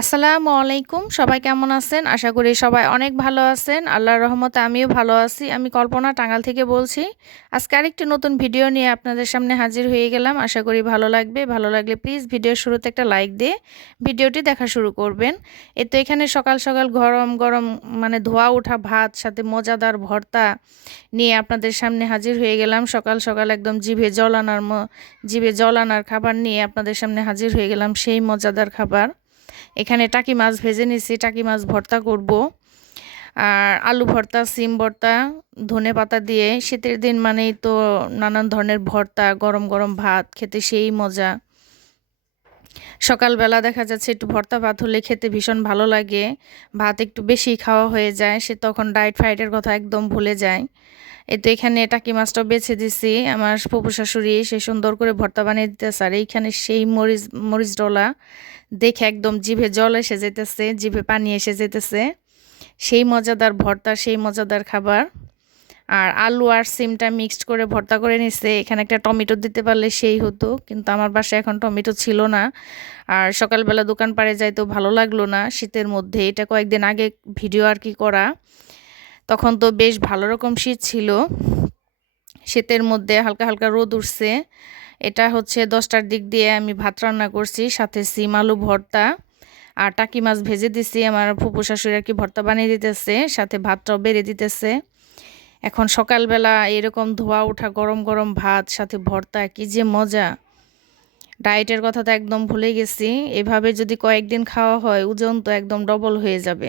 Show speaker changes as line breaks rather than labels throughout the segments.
আসসালামু আলাইকুম। সবাই কেমন আছেন? আশা করি সবাই অনেক ভালো আছেন। আল্লাহর রহমতে আমিও ভালো আছি। আমি কল্পনা টাঙ্গাল থেকে বলছি। আজকে আরেকটি নতুন ভিডিও নিয়ে আপনাদের সামনে হাজির হয়ে গেলাম। আশা করি ভালো লাগবে। ভালো লাগলে প্লিজ ভিডিওর শুরুতে একটা লাইক দিয়ে ভিডিওটি দেখা শুরু করবেন। এ তো এখানে সকাল সকাল গরম গরম মানে ধোয়া ওঠা ভাত, সাথে মজাদার ভর্তা নিয়ে আপনাদের সামনে হাজির হয়ে গেলাম। সকাল সকাল একদম জিভে জল আনার জিভে জল আনার খাবার নিয়ে আপনাদের সামনে হাজির হয়ে গেলাম সেই মজাদার খাবার। এখানে টাকি মাছ ভেজে নিছি, টাকি মাছ ভর্তা করব। আর আলু ভর্তা, সিম ভর্তা, ধনে পাতা দিয়ে শীতের দিন মানেই তো নানান ধরনের ভর্তা, গরম গরম ভাত, খেতে সেই মজা। সকালবেলা দেখা যাচ্ছে একটু ভর্তা ভাত হলে খেতে ভীষণ ভালো লাগে, ভাত একটু বেশি খাওয়া হয়ে যায়, সে তখন ডায়েট ফাইটের কথা একদম ভুলে যায়। এই তো এখানে টাকি মাছটাও বেছে দিছি। আমার ফুপু শাশুড়ি সে সুন্দর করে ভর্তা বানিয়ে দিতেছে। আর এইখানে সেই মরিচ মরিচ ডলা দেখে একদম জিভে জল এসে যেতেছে, জিভে পানি এসে যেতেছে। সেই মজাদার ভর্তা, সেই মজাদার খাবার। আর আলু আর সিমটা মিক্সড করে ভর্তা করে নিচ্ছে এখানে একটা টমেটো দিতে পারলে সেই হতো, কিন্তু আমার বাসায় এখন টমেটো ছিল না। আর সকালবেলা দোকান পাড়ে যাইতেও ভালো লাগল না শীতের মধ্যে। এটা কয়েকদিন আগে ভিডিও আর কি করা। তখন তো বেশ ভালো রকম শীত ছিল। শীতের মধ্যে হালকা হালকা রোদ উঠছে। এটা হচ্ছে দশটার দিক দিয়ে আমি ভাত রান্না করছি, সাথে সিম, আলু, ভর্তা আর টাকি মাছ ভেজে দিছি। আমার ফুপু শাশুড়ি আর কি ভর্তা বানিয়ে দিতেছে, সাথে ভাতটাও বেড়ে দিতেছে। এখন সকালবেলা এরকম ধোয়া ওঠা, গরম গরম ভাত, সাথে ভর্তা, কি যে মজা। ডায়েটের কথা তো একদম ভুলে গেছি। এভাবে যদি কয়েকদিন খাওয়া হয়, ওজন তো একদম ডবল হয়ে যাবে।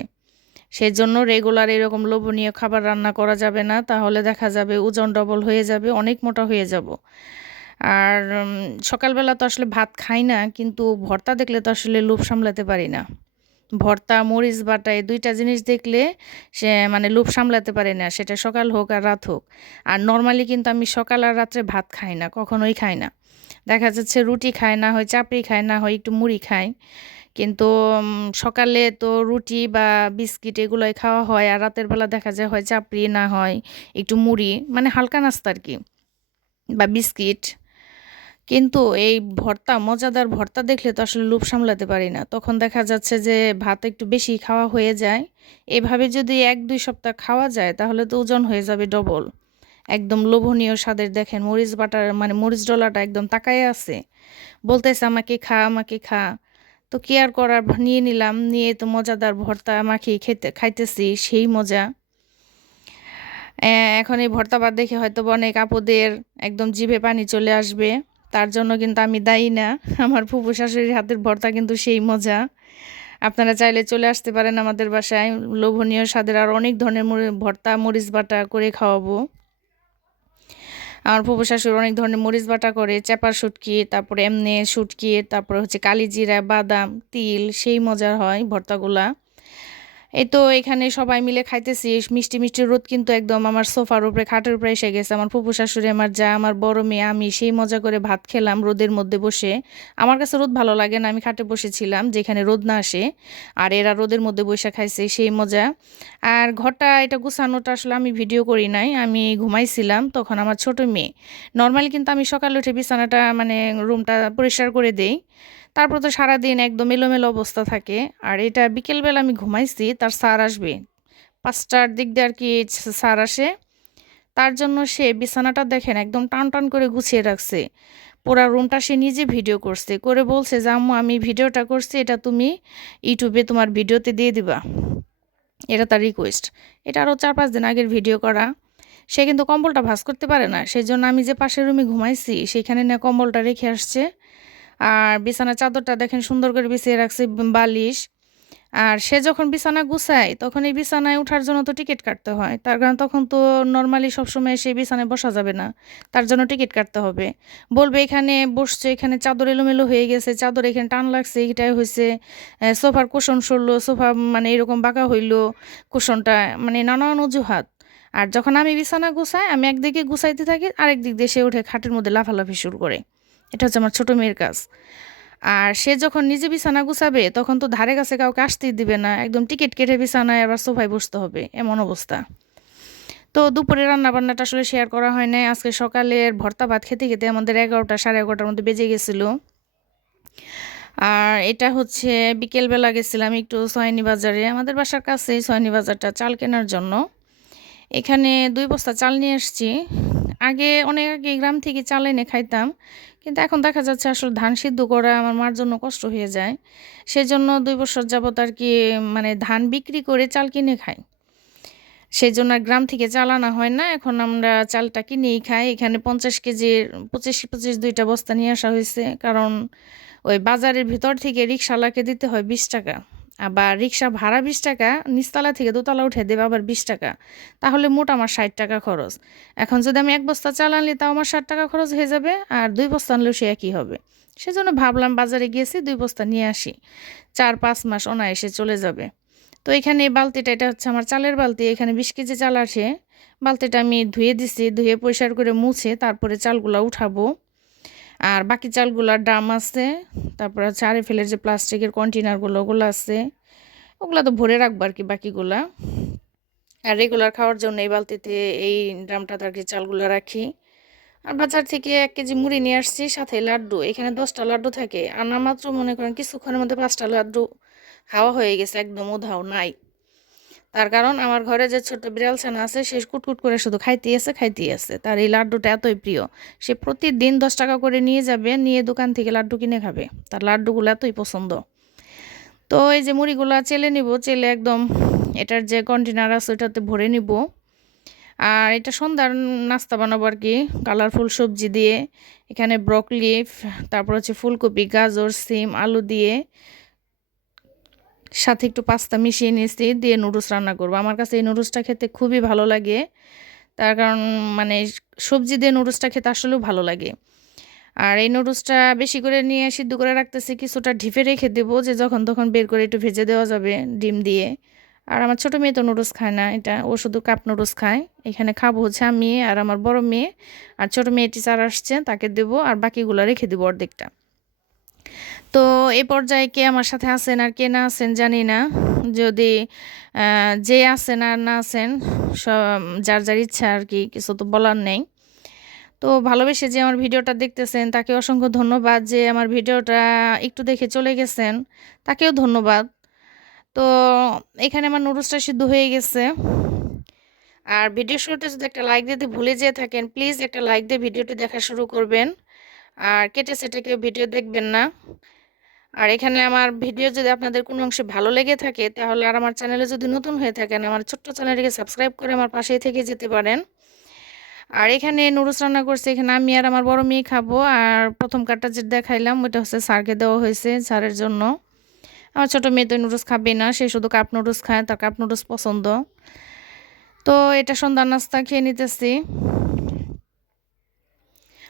সেই জন্য রেগুলার এরকম লোভনীয় খাবার রান্না করা যাবে না, তাহলে দেখা যাবে ওজন ডবল হয়ে যাবে, অনেক মোটা হয়ে যাব। আর সকালবেলা তো আসলে ভাত খাই না, কিন্তু ভর্তা দেখলে তো আসলে লোভ সামলাতে পারি না। ভর্তা, মরিচ বাটা এই দুইটা জিনিস দেখলে সে মানে লোভ সামলাতে পারে না, সেটা সকাল হোক আর রাত হোক। আর নর্মালি কিন্তু আমি সকাল আর রাত্রে ভাত খাই না, কখনোই খাই না। দেখা যাচ্ছে রুটি খায় না হয়, চাপড়ি খায় না হয়, একটু মুড়ি খায় কিন্তু সকালে তো রুটি বা বিস্কিট এগুলোই খাওয়া হয় আর রাতের বেলা দেখা যায় হয় চাপড়ি, না হয় একটু মুড়ি মানে হালকা নাস্তা আর কি বা বিস্কিট। কিন্তু এই ভর্তা, মজাদার ভর্তা দেখলে তো আসলে লোভ সামলাতে পারি না। তখন দেখা যাচ্ছে যে ভাত একটু বেশি খাওয়া হয়ে যায়। এভাবে যদি এক, দুই সপ্তাহ খাওয়া যায় তাহলে তো ওজন হয়ে যাবে ডবল। একদম লোভনীয় স্বাদের দেখেন মরিচ বাটার মানে মরিচ ডলাটা একদম তাকায় আছে। বলতেছে, আমাকে খা আমাকে খা। তো কেয়ার করার নিয়ে নিলাম। নিয়ে তো মজাদার ভর্তা মাখিয়ে খেতে, খাইতেছি, সেই মজা। এখন এই ভর্তা বাদ দেখে হয়তো অনেক আপদের একদম জিভে পানি চলে আসবে। তার জন্য কিন্তু আমি দায়ী না। আমার ফুপু শাশুড়ির হাতের ভর্তা কিন্তু সেই মজা। আপনারা চাইলে চলে আসতে পারেন আমাদের বাসায়। লোভনীয় স্বাদের আর অনেক ধরনের ভর্তা, মরিচ বাটা করে খাওয়াবো। আমার ফুপু শাশুড়ি অনেক ধরনের মরিচ বাটা করে, চেপার শুটকি, তারপরে এমনি শুটকি, তারপরে হচ্ছে কালিজিরা, বাদাম, তিল, সেই মজার হয় ভর্তাগুলা। এই তো এখানে সবাই মিলে খাইতেছি। মিষ্টি মিষ্টি রোদ কিন্তু একদম আমার সোফার উপরে, খাটের উপরে এসে গেছে। আমার ফুপু শাশুড়ি, আমার যা, আমার বড় মেয়ে, আমি সেই মজা করে ভাত খেলাম রোদের মধ্যে বসে। আমার কাছে রোদ ভালো লাগে না, আমি খাটে বসেছিলাম যেখানে রোদ না আসে। আর এরা রোদের মধ্যে বসে খাইছে, সেই মজা। আর ঘরটা, এটা গুছানোটা আসলে আমি ভিডিও করি নাই, আমি ঘুমাইছিলাম তখন আমার ছোট মেয়ে। নর্মালি কিন্তু আমি সকালে উঠে বিছানাটা মানে রুমটা পরিষ্কার করে দেই। তারপর তো সারাদিন একদম এলোমেলো অবস্থা থাকে। আর এটা বিকেলবেলা আমি ঘুমাইছি, তার সার আসবে। পাঁচটার দিক দিয়ে আর কি সার আসে। তার জন্য সে বিছানাটা দেখেন একদম টান টান করে গুছিয়ে রাখছে। পুরা রুমটা সে নিজে ভিডিও করছে, করে বলছে যে, আম্মু, আমি ভিডিওটা করছি, এটা তুমি ইউটিউবে তোমার ভিডিওতে দিয়ে দিবা। এটা তার রিকোয়েস্ট এটা আরও চার পাঁচ দিন আগের ভিডিও করা। সে কিন্তু কম্বলটা ভাস করতে পারে না। সেই জন্য আমি যে পাশের রুমে ঘুমাইছি, সেখানে না কম্বলটা রেখে আসছে। আর বিছানার চাদরটা দেখেন সুন্দর করে বিছিয়ে রাখছে বালিশ। আর সে যখন বিছানা গুছায়, তখন এই বিছানায় ওঠার জন্য তো টিকিট কাটতে হয়। তার কারণ তখন তো নর্মালি সবসময় সেই বিছানায় বসা যাবে না। তার জন্য টিকিট কাটতে হবে। বলবে, এখানে বসছে, এখানে চাদর এলোমেলো হয়ে গেছে, চাদর এখানে টান লাগছে, এটাই হয়েছে সোফার কুশন সরলো, সোফা মানে এরকম বাঁকা হইল কুশনটা মানে নানান অজুহাত। আর যখন আমি বিছানা গুছাই, আমি একদিকে গুছাইতে থাকি, আরেক দিক দিয়ে সে উঠে খাটের মধ্যে লাফালাফি শুরু করে। এটা হচ্ছে আমার ছোটো মেয়ের কাজ। আর সে যখন নিজে বিছানা গুছাবে, তখন তো ধারে কাছে কাউকে আসতেই দিবে না। একদম টিকিট কেটে বিছানায় আবার সোফায় বসতে হবে, এমন অবস্থা। তো দুপুরে রান্নাবান্নাটা আসলে শেয়ার করা হয় নাই। আজকে সকালের ভর্তা ভাত খেতে খেতে আমাদের এগারোটা, সাড়ে এগারোটার মধ্যে বেজে গেছিল। আর এটা হচ্ছে বিকেলবেলা গেছিলাম একটু সয়নি বাজারে। আমাদের বাসার কাছেই সয়নি বাজারটা চাল কেনার জন্য। এখানে দুই বস্তা চাল নিয়ে এসছি আগে অনেক আগে গ্রাম থেকে চাল এনে খাইতাম, কিন্তু এখন দেখা যাচ্ছে আসলে ধান সিদ্ধ করা আমার মার জন্য কষ্ট হয়ে যায়। সেজন্য দুই বছর যাবত আর কি মানে ধান বিক্রি করে চাল কিনে খাই। সেই জন্য আর গ্রাম থেকে চাল আনা হয় না, এখন আমরা চালটা কিনেই খাই। এখানে পঞ্চাশ কেজির পঁচিশ পঁচিশ দুইটা বস্তা নিয়ে আসা হয়েছে, কারণ ওই বাজারের ভিতর থেকে রিক্সাওয়ালাকে দিতে হয় বিশ টাকা। আবার রিক্সা ভাড়া বিশ টাকা, নিচতলা থেকে দোতলা উঠে দেবে আবার বিশ টাকা। তাহলে মোট আমার ষাট টাকা খরচ। এখন যদি আমি এক বস্তা চাল আনলি, তাও আমার ষাট টাকা খরচ হয়ে যাবে আর দুই বস্তা আনলেও সে একই হবে। সেজন্য ভাবলাম বাজারে গিয়েছি, দুই বস্তা নিয়ে আসি। চার পাঁচ মাস অনায়াসে চলে যাবে। তো এখানে বালতিটা, এটা হচ্ছে আমার চালের বালতি। এখানে বিশ কেজি চাল আসে। বালতিটা আমি ধুয়ে দিছি, ধুয়ে পরিষ্কার করে মুছে তারপরে চালগুলো উঠাবো। আর বাকি চালগুলার ড্রাম আছে, তারপর হচ্ছে আরএফএলের যে প্লাস্টিকের কন্টেনারগুলো ওগুলো আছে। ওগুলো তো ভরে রাখব আর কি বাকিগুলা। আর রেগুলার খাওয়ার জন্য এই বালতিতে এই ড্রামটাতে আর কি চালগুলো রাখি। আর বাজার থেকে এক কেজি মুড়ি নিয়ে আসছি, সাথে লাড্ডু। এখানে দশটা লাড্ডু থাকে। আনা মাত্র মনে করেন কিছুক্ষণের মধ্যে পাঁচটা লাড্ডু হাওয়া হয়ে গেছে, একদম উধাও নাই। তার কারণ আমার ঘরে যে ছোট বিড়াল ছানা আছে, সে কুটকুট করে শুধু খাইতে আছে খাইতে আছে। তার এই লাড্ডুটা এতই প্রিয়। সে প্রতিদিন দশ টাকা করে নিয়ে যাবে, নিয়ে দোকান থেকে লাড্ডু কিনে খাবে। তার লাড্ডুগুলো এতই পছন্দ। তো এই যে মুড়িগুলো চেলে নিব, চেলে একদম এটার যে কন্টেনার আছে, ওইটাতে ভরে নিব। আর এটা সন্ধ্যার নাস্তা বানাবো আর কি, কালারফুল সবজি দিয়ে। এখানে ব্রকলি, তারপর হচ্ছে ফুলকপি, গাজর, সিম, আলু দিয়ে সাথে একটু পাস্তা মিশিয়ে নিয়েছি, দিয়ে নুডলস রান্না করব। আমার কাছে এই নুডলসটা খেতে খুবই ভালো লাগে। তার কারণ মানে সবজি দিয়ে নুডলসটা খেতে আসলেও ভালো লাগে। আর এই নুডলসটা বেশি করে নিয়ে সিদ্ধ করে রাখতেছি, কিছুটা ঢিপে রেখে দেবো যে যখন তখন বের করে একটু ভেজে দেওয়া যাবে ডিম দিয়ে। আর আমার ছোটো মেয়ে তো নুডলস খায় না, এটা ও শুধু কাপ নুডলস খায়। এখানে খাব হচ্ছে আমি আর আমার বড় মেয়ে, আর ছোটো মেয়েটি টিচার আসছে, তাকে দেবো আর বাকিগুলো রেখে দেবো অর্ধেকটা। তো এ পর্যায়ে কে আমার সাথে আছেন আর কে না আছেন জানি না। যদি যে আছেন আর না আছেন, সব যার যার ইচ্ছা আর কি, কিছু তো বলার নেই। তো ভালোবেসে যে আমার ভিডিওটা দেখতেছেন, তাকে অসংখ্য ধন্যবাদ যে আমার ভিডিওটা একটু দেখে চলে গেছেন, তাকেও ধন্যবাদ। তো এখানে আমার নুডলসটা সিদ্ধ হয়ে গেছে। আর ভিডিও শুরুতে যদি একটা লাইক দিতে ভুলে যেয়ে থাকেন, প্লিজ একটা লাইক দিয়ে ভিডিওটি দেখা শুরু করবেন। আর কেটে সেটা কেউ ভিডিও দেখবেন না। আর এখানে আমার ভিডিও যদি আপনাদের কোনো অংশে ভালো লেগে থাকে, তাহলে আর আমার চ্যানেলে যদি নতুন হয়ে থাকেন, আমার ছোট্ট চ্যানেলটিকে সাবস্ক্রাইব করে আমার পাশেই থেকে যেতে পারেন। আর এখানে নুডলস রান্না করছে, এখানে আমি আর আমার বড় মেয়ে খাব। আর প্রথম কাটটা যেটা দেখাইলাম, ওইটা হচ্ছে স্যারকে দেওয়া হয়েছে স্যারের জন্য। আমার ছোটো মেয়ে তো নুডলস খাবে না, সে শুধু কাপ নুডলস খায়, তার কাপ নুডলস পছন্দ। তো এটা সন্ধ্যা নাস্তা খেয়ে নিতেছি।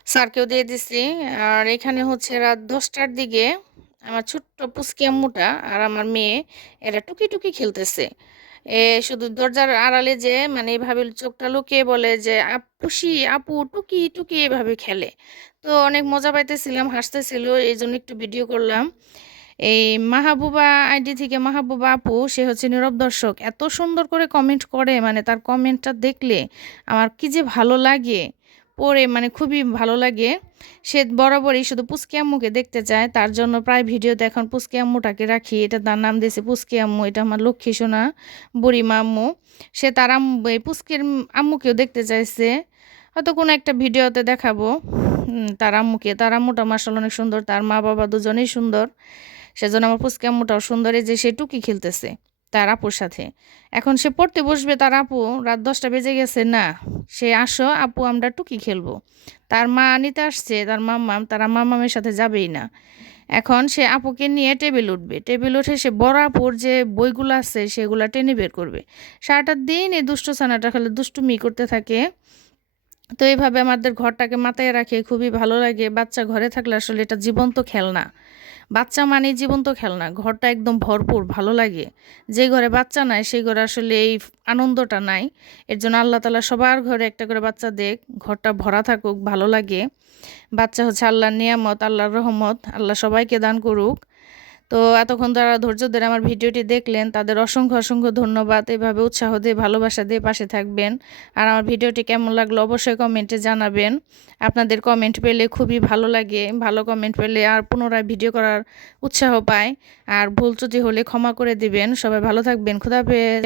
স্যারকেও দিয়ে দিছি। আর এখানে হচ্ছে রাত দশটার দিকে আমার ছোট্ট পুচকি আম্মুটা আর আমার মেয়ে, এরা টুকি টুকি খেলতেছে। এ শুধু দরজার আড়ালে যে মানে এভাবে চোখটা লুকিয়ে বলে যে, আপুসি, আপু, টুকি টুকি এভাবে খেলে। তো অনেক মজা পাইতেছিলাম, হাসতেছিল এই জন্য একটু ভিডিও করলাম। এই মাহবুবা আইডি থেকে মাহবুবা আপু, সে হচ্ছে নীরব দর্শক, এত সুন্দর করে কমেন্ট করে মানে তার কমেন্টটা দেখলে আমার কি যে ভালো লাগে। পরে মানে খুবই ভালো লাগে। সে বরাবরই শুধু পুচকি আম্মুকে দেখতে চায়, তার জন্য প্রায় ভিডিওতে এখন পুচকি আম্মুটাকে রাখি। এটা তার নাম দিয়েছে পুচকি আম্মু, এটা আমার লক্ষ্মী সোনা বুড়িমা আম্মু। সে তার আম্মু, এই পুচকির আম্মুকেও দেখতে চাইছে। হয়তো কোনো একটা ভিডিওতে দেখাবো। তার আম্মুকে। তার আম্মুটা মাসাল অনেক সুন্দর। তার মা বাবা দুজনেই সুন্দর। সেজন্য আমার পুচকি আম্মুটাও সুন্দর। এই যে সে টুকি খেলতেছে। তার আপুর সাথে। এখন সে পড়তে বসবে, তার আপু রাত দশটা বেজে গেছে, না। সে আসো, আপু আমরা টুকি খেলব। তার মা নিতে আসছে, তার মাম্মাম তারা মাম্মামের সাথে যাবেই না। এখন সে আপুকে নিয়ে টেবিল উঠবে। টেবিল উঠে সে বড় আপুর যে বইগুলো আছে, সেগুলো টেনে বের করবে। সারাটা দিন এই দুষ্ট ছানাটা খালি দুষ্টুমি করতে থাকে। তো এইভাবে আমাদের ঘরটাকে মাথায় রাখে, খুবই ভালো লাগে। বাচ্চা ঘরে থাকলে আসলে এটা জীবন্ত খেলনা। বাচ্চা মানে জীবন্ত খেলনা, ঘরটা একদম ভরপুর, ভালো লাগে। যে ঘরে বাচ্চা নাই, সেই ঘরে আসলে এই আনন্দটা নাই। এর জন্য আল্লাহ তালা সবার ঘরে একটা করে বাচ্চা দেখ, ঘরটা ভরা থাকুক, ভালো লাগে। বাচ্চা হচ্ছে আল্লাহর নিয়ামত, আল্লাহর রহমত, আল্লাহ সবাইকে দান করুক। তো এতক্ষণ যারা ধৈর্য ধরে আমার ভিডিওটি দেখলেন, তাদের অসংখ্য অসংখ্য ধন্যবাদ। এভাবে উৎসাহ দিয়ে, ভালোবাসা দিয়ে পাশে থাকবেন। আর আমার ভিডিওটি কেমন লাগল অবশ্যই কমেন্টে জানাবেন। আপনাদের কমেন্ট পেলে খুবই ভালো লাগে। ভালো কমেন্ট পেলে আর পুনরায় ভিডিও করার উৎসাহ পায়। আর ভুল ত্রুটি হলে ক্ষমা করে দিবেন। সবাই ভালো থাকবেন। খুদাহাফেজ